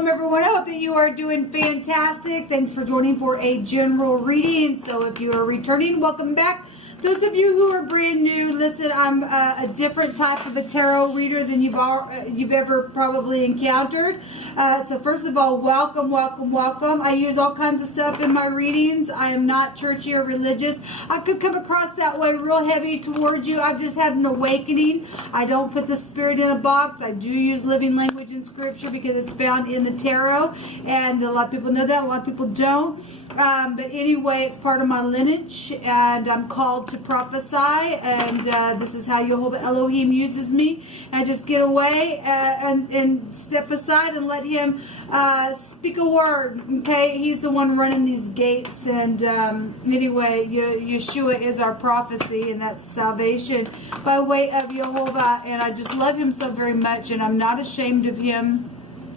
Shalom, everyone. I hope that you are doing fantastic. Thanks for joining for a general reading. So if you are returning, welcome back. Those of you who are brand new, listen, I'm a different type of a tarot reader than you've ever probably encountered. So first of all, welcome, welcome, welcome. I use all kinds of stuff in my readings. I am not churchy or religious. I could come across that way real heavy towards you. I've just had an awakening. I don't put the spirit in a box. I do use living language in scripture because it's found in the tarot. And a lot of people know that. A lot of people don't. But anyway, it's part of my lineage. And I'm called to prophesy, and this is how Jehovah Elohim uses me. I just get away and step aside and let him speak a word. Okay, he's the one running these gates, and anyway, Yeshua is our prophecy, and that's salvation by way of Jehovah. And I just love him so very much, and I'm not ashamed of him.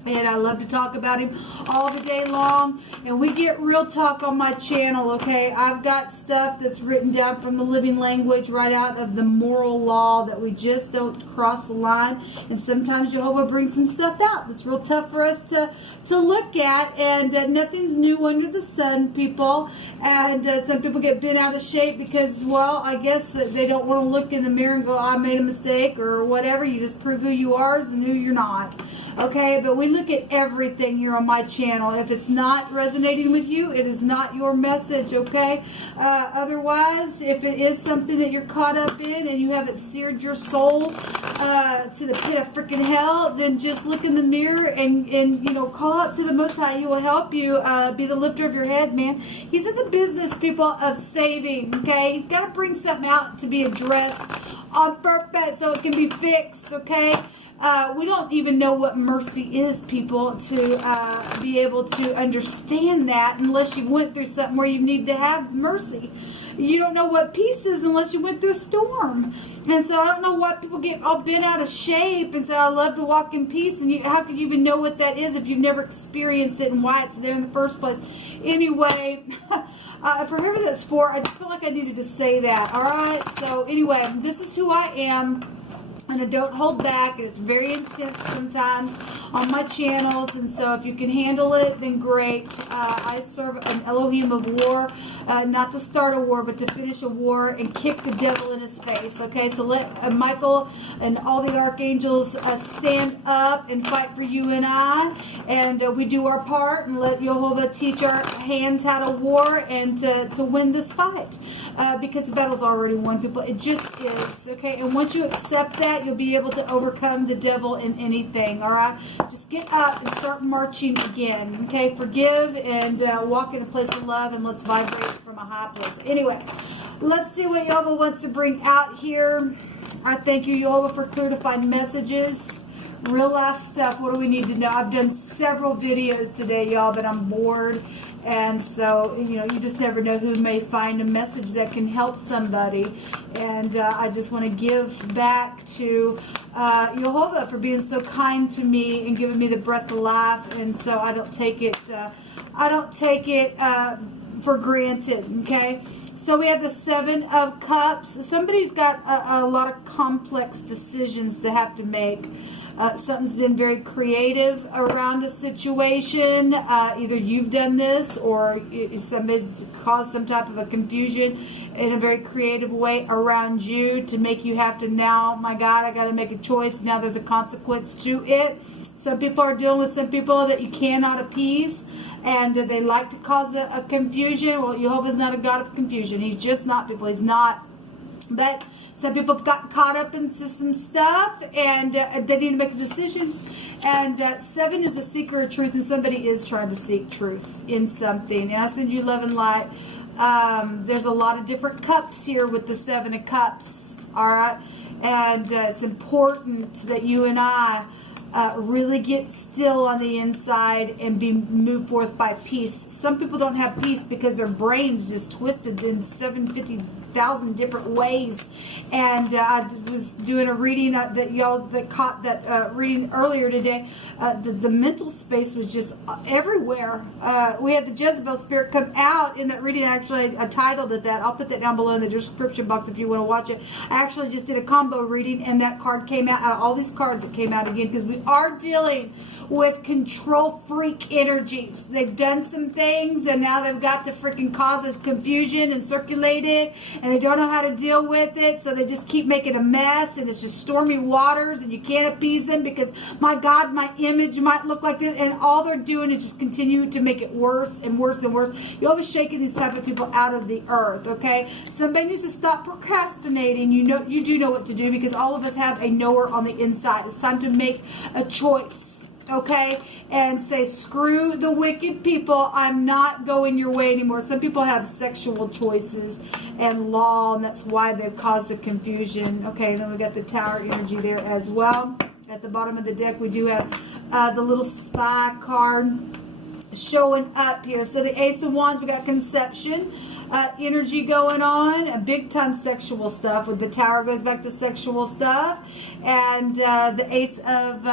And I love to talk about him all the day long. And we get real talk on my channel, okay? I've got stuff that's written down from the living language right out of the moral law that we just don't cross the line. And sometimes Jehovah brings some stuff out that's real tough for us to look at. And nothing's new under the sun, people. And some people get bent out of shape because, well, I guess that they don't want to look in the mirror and go, I made a mistake or whatever. You just prove who you are and who you're not. Okay, but we look at everything here on my channel. If it's not resonating with you, it is not your message, okay? Otherwise, if it is something that you're caught up in and you haven't seared your soul to the pit of freaking hell, then just look in the mirror and you know, call out to the Most High. He will help you be the lifter of your head, man. He's in the business, people, of saving, okay? He's got to bring something out to be addressed on purpose so it can be fixed, okay? We don't even know what mercy is, people, to be able to understand that unless you went through something where you need to have mercy. You don't know what peace is unless you went through a storm. And so I don't know why people get all bent out of shape and say, I love to walk in peace. And how could you even know what that is if you've never experienced it and why it's there in the first place? Anyway, for whoever that's for, I just feel like I needed to say that. All right? So anyway, this is who I am. And I don't hold back, and it's very intense sometimes on my channels, and so if you can handle it, then great. I serve an Elohim of war, not to start a war, but to finish a war and kick the devil in his face, okay? So let Michael and all the archangels stand up and fight for you and I, and we do our part, and let Jehovah teach our hands how to war and to win this fight, because the battle's already won, people. It just is, okay? And once you accept that, you'll be able to overcome the devil in anything, all right? Just get up and start marching again, okay? Forgive and walk in a place of love, and let's vibrate from a high place. Anyway, let's see what Jehovah wants to bring out here. I thank you, Jehovah, for clear to find messages. Real life stuff. What do we need to know? I've done several videos today, y'all, but I'm bored. And so, you know, you just never know who may find a message that can help somebody. And I just want to give back to Jehovah for being so kind to me and giving me the breath of life. And so I don't take it for granted, okay? So we have the Seven of Cups. Somebody's got a lot of complex decisions to have to make. Something's been very creative around a situation. Either you've done this or somebody's caused some type of a confusion in a very creative way around you to make you have to now, my God, I got to make a choice. Now there's a consequence to it. Some people are dealing with some people that you cannot appease, and they like to cause a confusion. Well, Jehovah's not a God of confusion. He's just not, people. He's not. But some people have gotten caught up into some stuff, and they need to make a decision. And 7 is a seeker of truth, and somebody is trying to seek truth in something. And I send you love and light. There's a lot of different cups here with the 7 of Cups, all right? And it's important that you and I really get still on the inside and be moved forth by peace. Some people don't have peace because their brain's just twisted in 750,000 different ways. And I was doing a reading that y'all that caught that reading earlier today. The mental space was just everywhere. We had the Jezebel spirit come out in that reading. Actually, I titled it that. I'll put that down below in the description box if you want to watch it. I actually just did a combo reading, and that card came out of all these cards that came out again, because we are dealing with control freak energies. They've done some things and now they've got to freaking cause us confusion and circulate it, and they don't know how to deal with it, so they just keep making a mess, and it's just stormy waters, and you can't appease them because, my God, my image might look like this, and all they're doing is just continue to make it worse and worse and worse. You're always shaking these type of people out of the earth, okay? Somebody needs to stop procrastinating. You do know what to do, because all of us have a knower on the inside. It's time to make a choice, okay? And say, screw the wicked people. I'm not going your way anymore. Some people have sexual choices and law, and that's why they've caused the confusion. Okay, then we got the Tower energy there as well. At the bottom of the deck, we do have the little spy card showing up here. So the Ace of Wands, we got conception energy going on, a big time sexual stuff. With the Tower goes back to sexual stuff, and the Ace of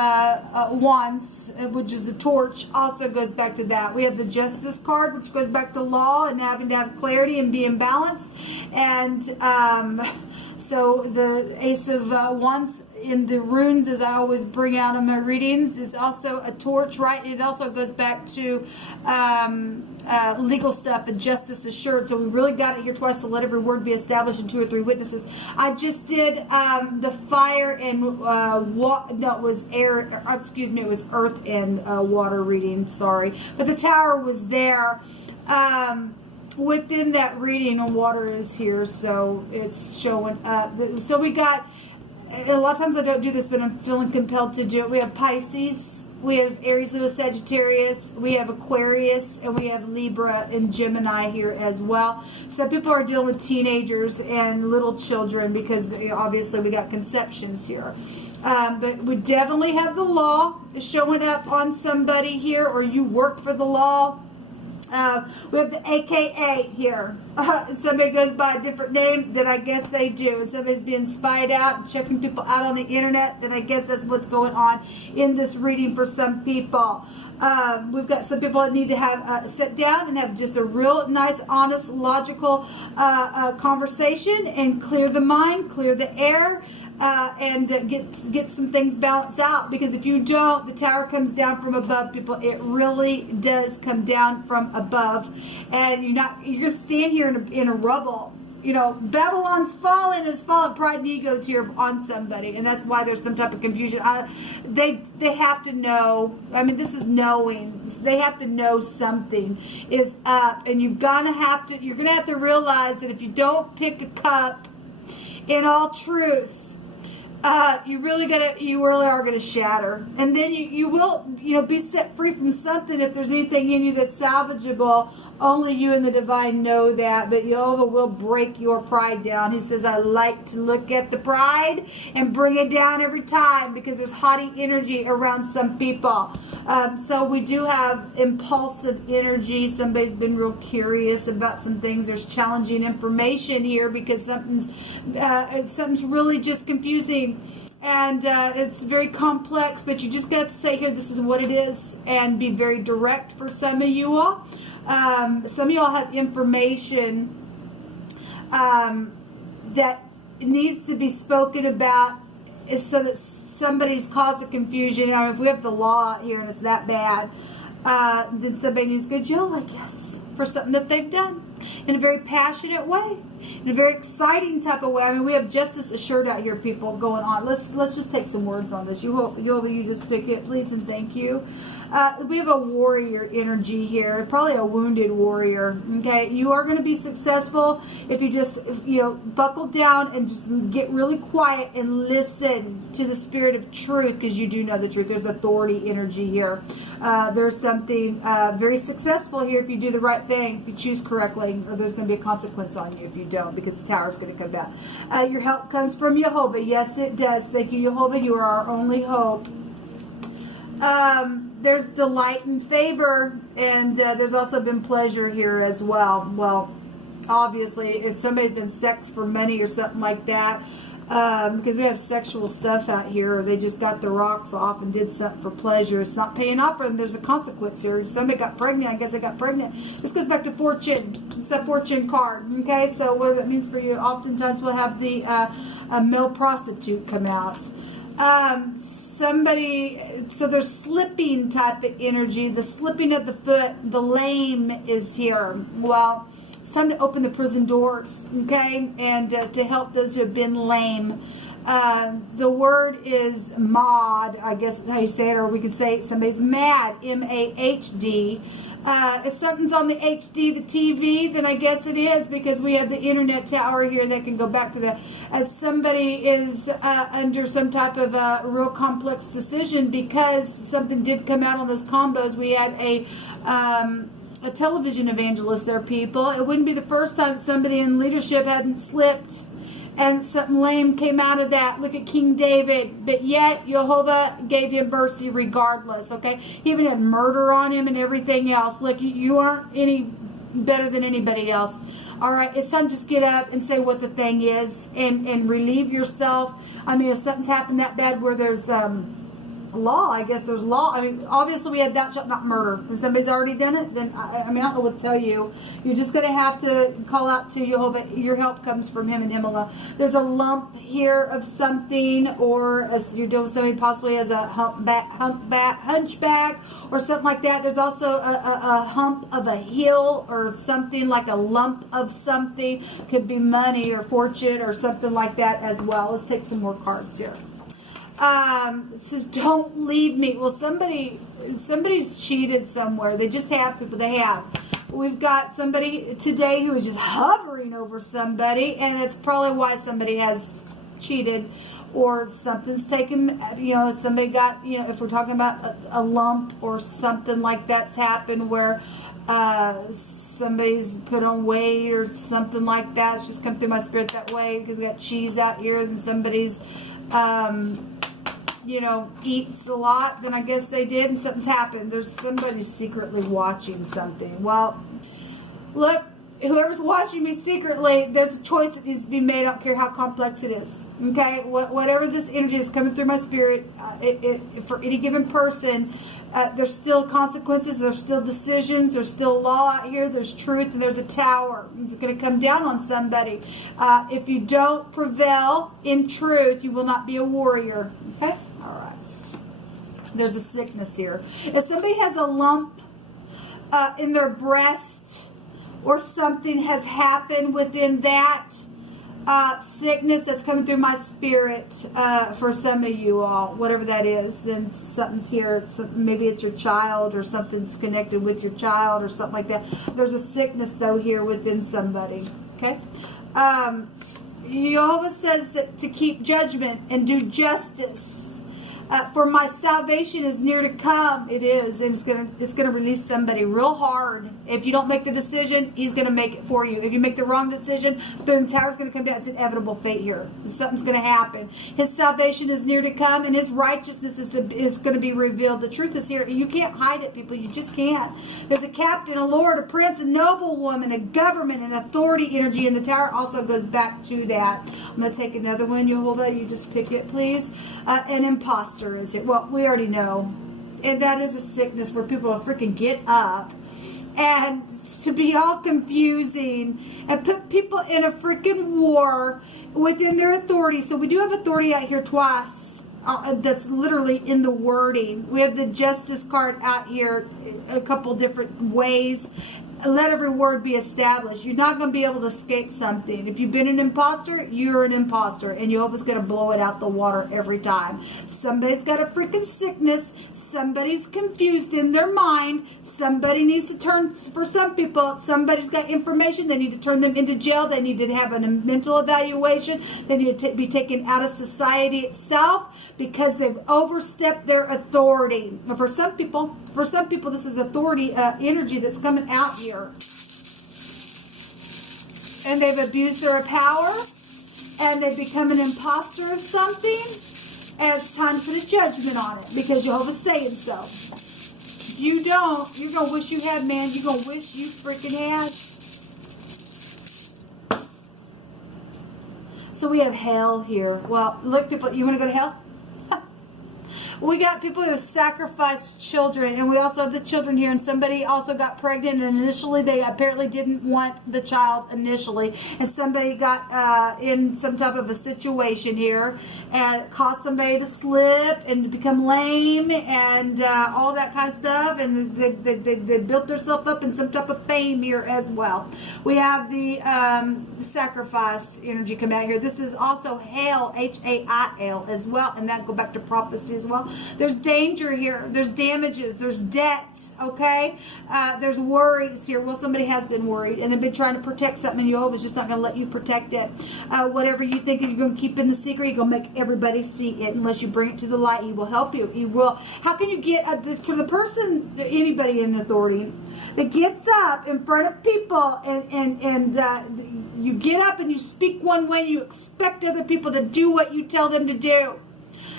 Wands, which is the Torch, also goes back to that. We have the Justice card, which goes back to law and having to have clarity and be in balance, and so the Ace of Wands in the runes, as I always bring out in my readings, is also a torch, right? And it also goes back to legal stuff and justice assured. So we really got it here twice. To let every word be established in 2 or 3 witnesses. I just did the fire and it was air. Excuse me, it was earth and water reading. Sorry, but the Tower was there. Within that reading, and water is here, so it's showing up. So we got, a lot of times I don't do this, but I'm feeling compelled to do it. We have Pisces, we have Aries, Leo, Sagittarius, we have Aquarius, and we have Libra and Gemini here as well. So people are dealing with teenagers and little children, because obviously we got conceptions here. But we definitely have the law showing up on somebody here, or you work for the law. We have the AKA here. Somebody goes by a different name, then I guess they do. If somebody's being spied out, checking people out on the internet, then I guess that's what's going on in this reading for some people. We've got some people that need to have sit down and have just a real nice, honest, logical conversation, and clear the mind, clear the air. And get some things balanced out, because if you don't, the Tower comes down from above, people. It really does come down from above, and you're gonna stand here in a rubble. You know, Babylon's fallen, has fallen. Pride and ego is here on somebody, and that's why there's some type of confusion. They have to know. I mean, this is knowing. They have to know something is up, and you're gonna have to realize that if you don't pick a cup in all truth, you really are gonna shatter, and then you will be set free from something. If there's anything in you that's salvageable, only you and the divine know that. But Jehovah will break your pride down. He says, I like to look at the pride and bring it down every time, because there's haughty energy around some people. So we do have impulsive energy. Somebody's been real curious about some things. There's challenging information here, because something's really just confusing. And it's very complex, but you just got to say here, this is what it is, and be very direct for some of you all. Some of y'all have information that needs to be spoken about, so that somebody's caused a confusion. If we have the law here and it's that bad, then somebody needs to go to jail, I guess, for something that they've done in a very passionate way, in a very exciting type of way. I mean, we have justice assured out here, people, going on. Let's just take some words on this. You just pick it, please, and thank you. We have a warrior energy here, probably a wounded warrior. Okay, you are going to be successful if you just buckle down and just get really quiet and listen to the spirit of truth, because you do know the truth. There's authority energy here. There's something very successful here if you do the right thing, if you choose correctly, or there's going to be a consequence on you if you don't, because the Tower is going to come back. Your help comes from Jehovah. Yes, it does. Thank you, Jehovah. You are our only hope. There's delight and favor, and there's also been pleasure here as well. Well, obviously, if somebody's done sex for money or something like that, because we have sexual stuff out here, or they just got the rocks off and did something for pleasure, it's not paying off for them. There's a consequence here. Somebody got pregnant. I guess they got pregnant. This goes back to fortune. It's that fortune card. Okay, so what that means for you, oftentimes we'll have the a male prostitute come out. Somebody, so there's slipping type of energy, the slipping of the foot, the lame is here. Well, it's time to open the prison doors, okay, and to help those who have been lame. The word is mod, I guess is how you say it, or we could say somebody's mad, M-A-H-D. If something's on the HD, the TV, then I guess it is, because we have the internet tower here that can go back to the, as somebody is under some type of a real complex decision, because something did come out on those combos. We had a television evangelist there, people. It wouldn't be the first time somebody in leadership hadn't slipped and something lame came out of that. Look at King David. But yet, Jehovah gave him mercy regardless, okay? He even had murder on him and everything else. Look, you aren't any better than anybody else. All right, it's time to just get up and say what the thing is and relieve yourself. I mean, if something's happened that bad where there's law, I guess there's law. I mean, obviously we had thou shalt not murder. If somebody's already done it, then I mean, I don't know what to tell you. You're just going to have to call out to Jehovah. Your help comes from him and him alone. There's a lump here of something, or as you're doing somebody possibly as a hunchback, or something like that. There's also a hump of a hill, or something like a lump of something. Could be money or fortune or something like that as well. Let's take some more cards here. It says, don't leave me. Well, somebody's cheated somewhere. They just have people. They have. We've got somebody today who is just hovering over somebody, and it's probably why somebody has cheated, or something's taken, you know, somebody got, you know, if we're talking about a lump or something like that's happened where somebody's put on weight or something like that. It's just come through my spirit that way, because we got cheese out here, and somebody's you know, eats a lot, then I guess they did, and something's happened. There's somebody secretly watching something. Well, look, whoever's watching me secretly, there's a choice that needs to be made. I don't care how complex it is. Okay? Whatever this energy is coming through my spirit, for any given person, there's still consequences, there's still decisions, there's still law out here, there's truth, and there's a tower. It's going to come down on somebody. If you don't prevail in truth, you will not be a warrior. Okay? All right. There's a sickness here. If somebody has a lump in their breast, or something has happened within that sickness that's coming through my spirit, for some of you all, whatever that is, then something's here. Maybe it's your child, or something's connected with your child, or something like that. There's a sickness, though, here within somebody. Okay? Jehovah says that to keep judgment and do justice. For my salvation is near to come. It is, and it's gonna release somebody real hard. If you don't make the decision, he's gonna make it for you. If you make the wrong decision, boom, the tower's gonna come down. It's inevitable fate here. Something's gonna happen. His salvation is near to come, and his righteousness is gonna be revealed. The truth is here. You can't hide it, people. You just can't. There's a captain, a lord, a prince, a noblewoman, a government, an authority energy, and the tower also goes back to that. I'm gonna take another one, Jehovah. You just pick it, please. An imposter is here. Well, we already know. And that is a sickness where people will freaking get up and to be all confusing and put people in a freaking war within their authority. So we do have authority out here twice. That's literally in the wording. We have the justice card out here a couple different ways. Let every word be established. You're not going to be able to escape something. If you've been an imposter, you're an imposter, and Jehovah's going to blow it out the water every time. Somebody's got a freaking sickness. Somebody's confused in their mind. Somebody needs to turn, for some people, somebody's got information. They need to turn them into jail. They need to have a mental evaluation. They need to be taken out of society itself, because they've overstepped their authority. And for some people, this is authority energy that's coming out here. And they've abused their power, and they've become an imposter of something, and it's time for the judgment on it, because Jehovah's saying so. If you don't, you're going to wish you had, man. You're going to wish you freaking had. So we have hell here. Well, look, people, you want to go to hell? We got people who sacrificed children, and we also have the children here, and somebody also got pregnant, and initially they apparently didn't want the child initially, and somebody got in some type of a situation here, and it caused somebody to slip and to become lame, and all that kind of stuff, and they built themselves up in some type of fame here as well. We have the sacrifice energy come out here. This is also hail, H-A-I-L as well, and that go back to prophecy as well. There's danger here. There's damages. There's debt. Okay. There's worries here. Well, somebody has been worried and they've been trying to protect something, and Jehovah's just not going to let you protect it. Whatever you think you're going to keep in the secret, you're going to make everybody see it. Unless you bring it to the light, He will help you. He will. How can you get for the person, anybody in authority that gets up in front of people and you get up and you speak one way, you expect other people to do what you tell them to do.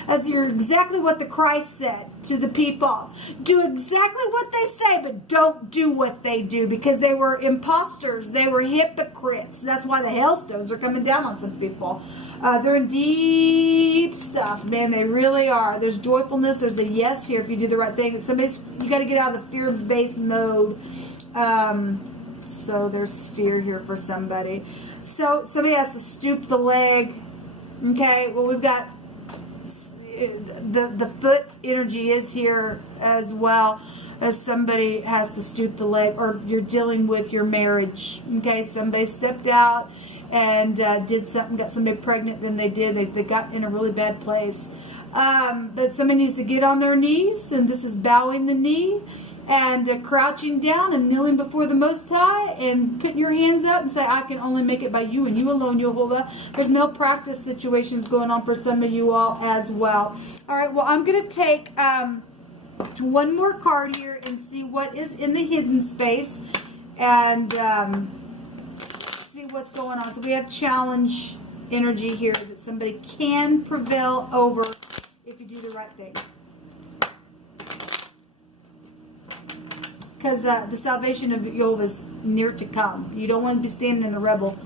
That's exactly what the Christ said to the people. Do exactly what they say, but don't do what they do, because they were imposters. They were hypocrites. That's why the hailstones are coming down on some people. They're in deep stuff, man. They really are. There's joyfulness. There's a yes here if you do the right thing. You got to get out of the fear-based mode. So there's fear here for somebody. So somebody has to stoop the leg. Okay. Well, we've got the foot energy is here as well, as somebody has to stoop the leg, or you're dealing with your marriage. Okay. Somebody stepped out and did something, got somebody pregnant, then they got in a really bad place. But somebody needs to get on their knees, and this is bowing the knee and crouching down and kneeling before the Most High and putting your hands up and say, I can only make it by you and you alone, Jehovah. There's malpractice situations going on for some of you all as well. All right, well, I'm going to take one more card here and see what is in the hidden space and see what's going on. So we have challenge energy here that somebody can prevail over if you do the right thing. Because the salvation of Jehovah is near to come. You don't want to be standing in the rebel.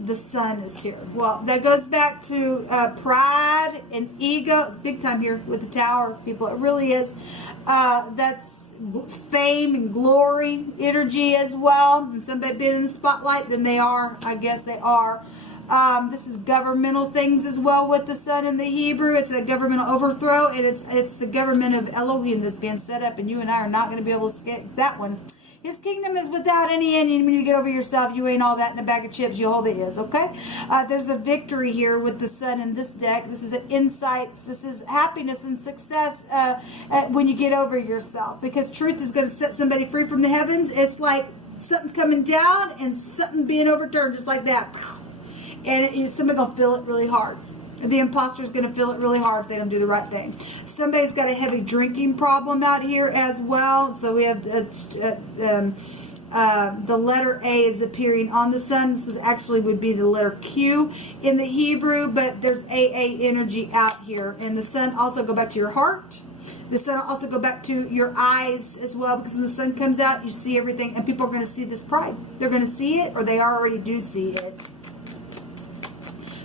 The sun is here. Well, that goes back to pride and ego. It's big time here with the tower, people. It really is. That's fame and glory energy as well. And somebody been in the spotlight, then they are. I guess they are. This is governmental things as well with the sun in the Hebrew. It's a governmental overthrow, and it's the government of Elohim that's being set up, and you and I are not going to be able to escape that one. His kingdom is without any end. When you get over yourself, you ain't all that in a bag of chips. Jehovah is, okay? There's a victory here with the sun in this deck. This is an insights. This is happiness and success when you get over yourself, because truth is going to set somebody free from the heavens. It's like something coming down and something being overturned, just like that. And somebody's going to feel it really hard. The imposter's going to feel it really hard if they don't do the right thing. Somebody's got a heavy drinking problem out here as well. So we have the letter A is appearing on the sun. This actually would be the letter Q in the Hebrew, but there's AA energy out here. And the sun also go back to your heart. The sun will also go back to your eyes as well, because when the sun comes out, you see everything, and people are going to see this pride. They're going to see it, or they already do see it.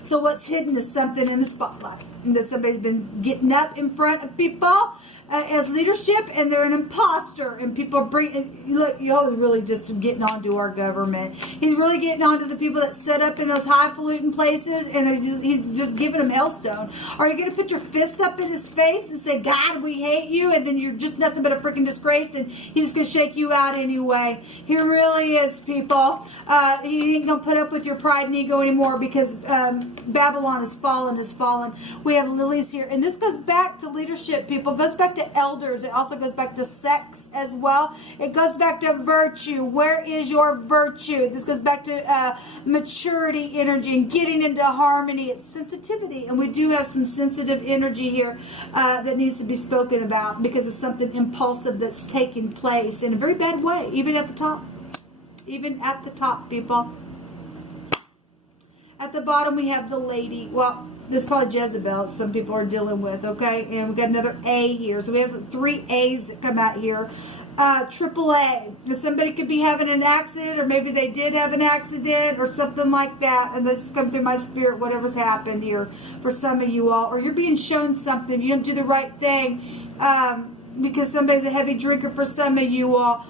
So what's hidden is something in the spotlight. And that somebody's been getting up in front of people as leadership, and they're an imposter. And people bring, look, y'all are really just getting on to our government. He's really getting on to the people that set up in those highfalutin places, and he's just giving them hellstone. Are you going to put your fist up in his face and say, God, we hate you, and then you're just nothing but a freaking disgrace, and he's just going to shake you out anyway? He really is, people. He ain't going to put up with your pride and ego anymore, because Babylon is fallen, is fallen. We have lilies here, and this goes back to leadership, people. It goes back to elders. It also goes back to sex as well. It goes back to virtue. Where is your virtue? This goes back to maturity energy and getting into harmony. It's sensitivity, and we do have some sensitive energy here that needs to be spoken about, because of something impulsive that's taking place in a very bad way, even at the top. Even at the top, people. At the bottom, we have the lady. Well, this is probably Jezebel some people are dealing with, okay? And we've got another A here. So we have 3 A's that come out here. AAA. That somebody could be having an accident, or maybe they did have an accident or something like that, and they just come through my spirit, whatever's happened here for some of you all. Or you're being shown something, you don't do the right thing, because somebody's a heavy drinker for some of you all.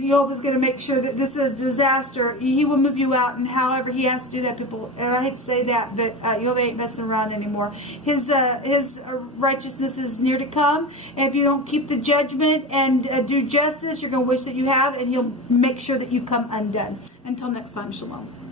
Jehovah's going to make sure that this is a disaster. He will move you out, and however he has to do that, people, and I hate to say that, but Jehovah ain't messing around anymore. His righteousness is near to come, and if you don't keep the judgment and do justice, you're going to wish that you have, and he'll make sure that you come undone. Until next time, shalom.